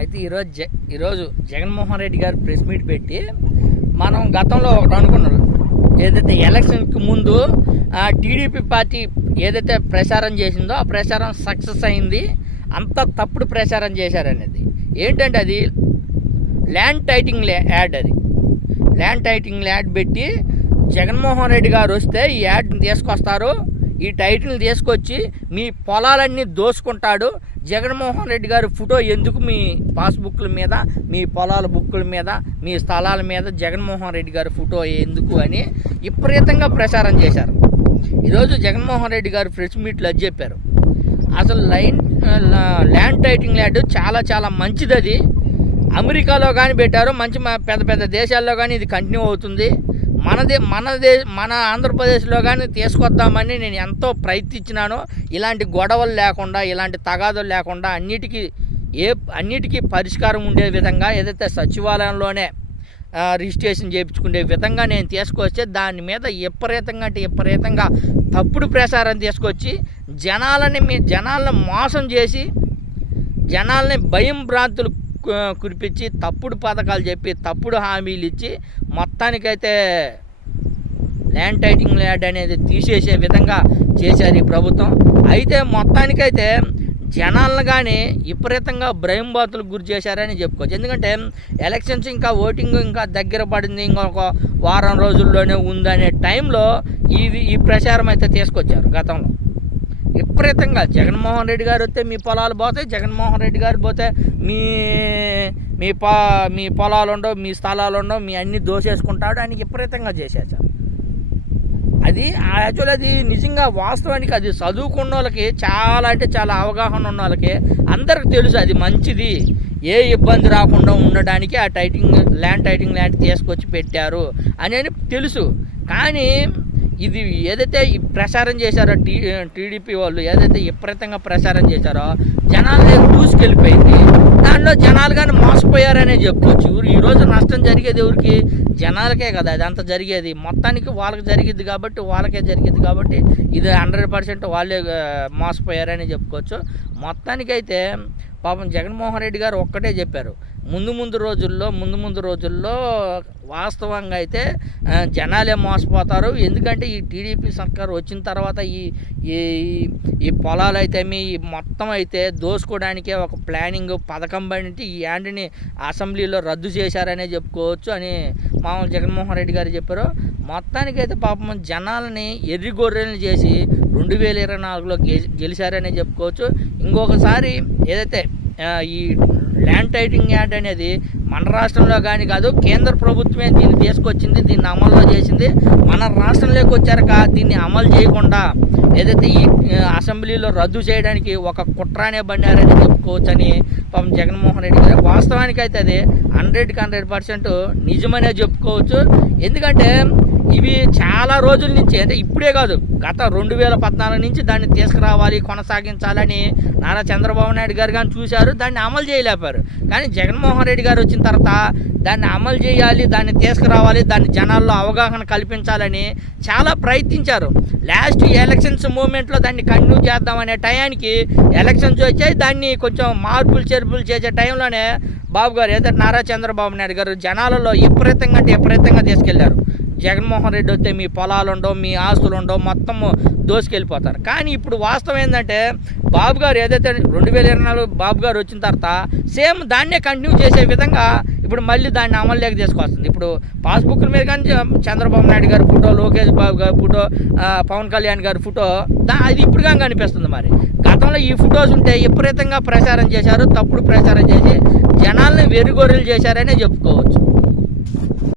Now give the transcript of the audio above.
అయితే ఈరోజు జ ఈరోజు జగన్మోహన్ రెడ్డి గారు ప్రెస్ మీట్ పెట్టి మనం గతంలో ఒకటి అనుకున్నారు ఏదైతే ఎలక్షన్కి ముందు టీడీపీ పార్టీ ఏదైతే ప్రచారం చేసిందో ఆ ప్రచారం సక్సెస్ అయింది. అంత తప్పుడు ప్రచారం చేశారనేది. ఏంటంటే అది ల్యాండ్ టైటింగ్ యాడ్ అది. ల్యాండ్ టైటింగ్ యాడ్ పెట్టి జగన్మోహన్ రెడ్డి గారు వస్తే ఈ యాడ్ని తీసుకొస్తారు. ఈ టైటిల్ని తీసుకొచ్చి మీ పొలాలన్నీ దోసుకుంటాడు. జగన్మోహన్ రెడ్డి గారి ఫోటో ఎందుకు మీ పాస్బుక్ల మీద మీ పొలాల బుక్కుల మీద మీ స్థలాల మీద జగన్మోహన్ రెడ్డి గారి ఫోటో ఎందుకు అని విపరీతంగా ప్రచారం చేశారు. ఈరోజు జగన్మోహన్ రెడ్డి గారు ప్రెస్ మీట్లో అది చెప్పారు. అసలు లైన్ ల్యాండ్ టైటింగ్ ల్యాండ్ చాలా చాలా మంచిది అది. అమెరికాలో కానీ పెట్టారు మంచి పెద్ద పెద్ద దేశాల్లో కానీ ఇది కంటిన్యూ అవుతుంది. మనదే మన దేశ మన ఆంధ్రప్రదేశ్లో కానీ తీసుకొద్దామని నేను ఎంతో ప్రయత్నించినాను. ఇలాంటి గొడవలు లేకుండా ఇలాంటి తగాదులు లేకుండా అన్నిటికీ ఏ అన్నిటికీ పరిష్కారం ఉండే విధంగా ఏదైతే సచివాలయంలోనే రిజిస్ట్రేషన్ చేయించుకునే విధంగా నేను తీసుకొస్తే దాని మీద విపరీతంగా అంటే విపరీతంగా తప్పుడు ప్రచారం తీసుకొచ్చి జనాలని మీ జనాలను మోసం చేసి జనాలని భయం భ్రాంతులు కురిపించి తప్పుడు పథకాలు చెప్పి తప్పుడు హామీలు ఇచ్చి మొత్తానికైతే ల్యాండ్ టైటింగ్ ల్యాండ్ అనేది తీసేసే విధంగా చేశారు ఈ ప్రభుత్వం. అయితే మొత్తానికైతే జనాలను కానీ విపరీతంగా భయంబాతులకు గురి చేశారని చెప్పుకోవచ్చు. ఎందుకంటే ఎలక్షన్స్ ఇంకా ఓటింగ్ ఇంకా దగ్గర పడింది ఇంకొక వారం రోజుల్లోనే ఉందనే టైంలో ఇది ఈ ప్రచారం అయితే తీసుకొచ్చారు గతంలో. విపరీతంగా. జగన్మోహన్ రెడ్డి గారు వస్తే మీ పొలాలు పోతాయి జగన్మోహన్ రెడ్డి గారు పోతే మీ మీ పా మీ పొలాలు ఉండవు మీ స్థలాలు ఉండవు మీ అన్ని దోసేసుకుంటాడు అని విపరీతంగా చేసేసారు అది యాక్చువల్ అది నిజంగా వాస్తవానికి అది చదువుకున్న వాళ్ళకి చాలా అంటే చాలా అవగాహన ఉన్న వాళ్ళకి అందరికి తెలుసు అది మంచిది. ఏ ఇబ్బంది రాకుండా ఉండడానికి ఆ టైటింగ్ ల్యాండ్ టైటింగ్ ల్యాండ్ తీసుకొచ్చి పెట్టారు అని తెలుసు. కానీ ఇది ఏదైతే ప్రచారం చేశారో టీ టీడీపీ వాళ్ళు ఏదైతే విపరీతంగా ప్రచారం చేశారో జనాలు దూసుకెళ్ళిపోయింది దానిలో జనాలు కానీ మోసపోయారనే చెప్పుకోవచ్చు. ఊరు- ఈరోజు నష్టం జరిగేది ఎవరికి జనాలకే కదా అదంతా జరిగేది. మొత్తానికి వాళ్ళకి జరిగింది కాబట్టి వాళ్ళకే జరిగింది కాబట్టి ఇది హండ్రెడ్ పర్సెంట్ వాళ్ళే మోసపోయారని చెప్పుకోవచ్చు. మొత్తానికైతే పాపం జగన్మోహన్ రెడ్డి గారు ఒక్కటే చెప్పారు. ముందు ముందు రోజుల్లో ముందు ముందు రోజుల్లో వాస్తవంగా అయితే జనాలే మోసపోతారు. ఎందుకంటే ఈ టీడీపీ సర్కారు వచ్చిన తర్వాత ఈ ఈ ఈ పొలాలు అయితే మీ మొత్తం అయితే దోసుకోవడానికే ఒక ప్లానింగ్ పథకం బట్టి ఈ యాండ్ని అసెంబ్లీలో రద్దు చేశారనే చెప్పుకోవచ్చు అని మామూలు జగన్మోహన్ రెడ్డి గారు చెప్పారు. మొత్తానికైతే పాపం జనాలని ఎర్రి గొర్రెలను చేసి రెండు వేల ఇరవై నాలుగులో గెలి గెలిచారనే చెప్పుకోవచ్చు. ఇంకొకసారి ఏదైతే ఈ ల్యాండ్ టైటింగ్ యాడ్ అనేది మన రాష్ట్రంలో కానీ కాదు కేంద్ర ప్రభుత్వమే దీన్ని తీసుకొచ్చింది దీన్ని అమల్లో చేసింది. మన రాష్ట్రంలోకి వచ్చాక దీన్ని అమలు చేయకుండా ఏదైతే ఈ అసెంబ్లీలో రద్దు చేయడానికి ఒక కుట్రానే బండారని చెప్పుకోవచ్చని పాపం జగన్మోహన్ రెడ్డి గారు. వాస్తవానికి అయితే అది హండ్రెడ్కి హండ్రెడ్ పర్సెంట్ నిజమనే చెప్పుకోవచ్చు. ఎందుకంటే ఇవి చాలా రోజుల నుంచి అంటే ఇప్పుడే కాదు గత రెండు వేల పద్నాలుగు నుంచి దాన్ని తీసుకురావాలి కొనసాగించాలని నారా చంద్రబాబు నాయుడు గారు కానీ చూశారు దాన్ని అమలు చేయలేపారు కానీ జగన్మోహన్ రెడ్డి గారు వచ్చిన తర్వాత దాన్ని అమలు చేయాలి దాన్ని తీసుకురావాలి దాన్ని జనాల్లో అవగాహన కల్పించాలని చాలా ప్రయత్నించారు. లాస్ట్ ఎలక్షన్స్ మూమెంట్లో దాన్ని కంటిన్యూ చేద్దామనే టయానికి ఎలక్షన్స్ వచ్చాయి. దాన్ని కొంచెం మార్పులు చేర్పులు చేసే టైంలోనే బాబు గారు ఏదో నారా చంద్రబాబు నాయుడు గారు జనాలలో విపరీతంగా అంటే విపరీతంగా తీసుకెళ్ళారు. జగన్మోహన్ రెడ్డి వస్తే మీ పొలాలు ఉండవు మీ ఆస్తులు ఉండవు మొత్తం దోసుకెళ్ళిపోతారు. కానీ ఇప్పుడు వాస్తవం ఏంటంటే బాబు గారు ఏదైతే రెండు వేల ఇరవై నాలుగు బాబు గారు వచ్చిన తర్వాత సేమ్ దాన్నే కంటిన్యూ చేసే విధంగా ఇప్పుడు మళ్ళీ దాన్ని అమలులోకి తీసుకొస్తుంది. ఇప్పుడు పాస్బుక్ల మీద కానీ చంద్రబాబు నాయుడు గారి ఫోటో లోకేష్ బాబు గారి ఫోటో పవన్ కళ్యాణ్ గారి ఫోటో దా అది ఇప్పుడు కానీ కనిపిస్తుంది మరి. గతంలో ఈ ఫొటోస్ ఉంటే విపరీతంగా ప్రచారం చేశారు తప్పుడు ప్రచారం చేసి జనాల్ని వెరుగొర్రెలు చేశారనే చెప్పుకోవచ్చు.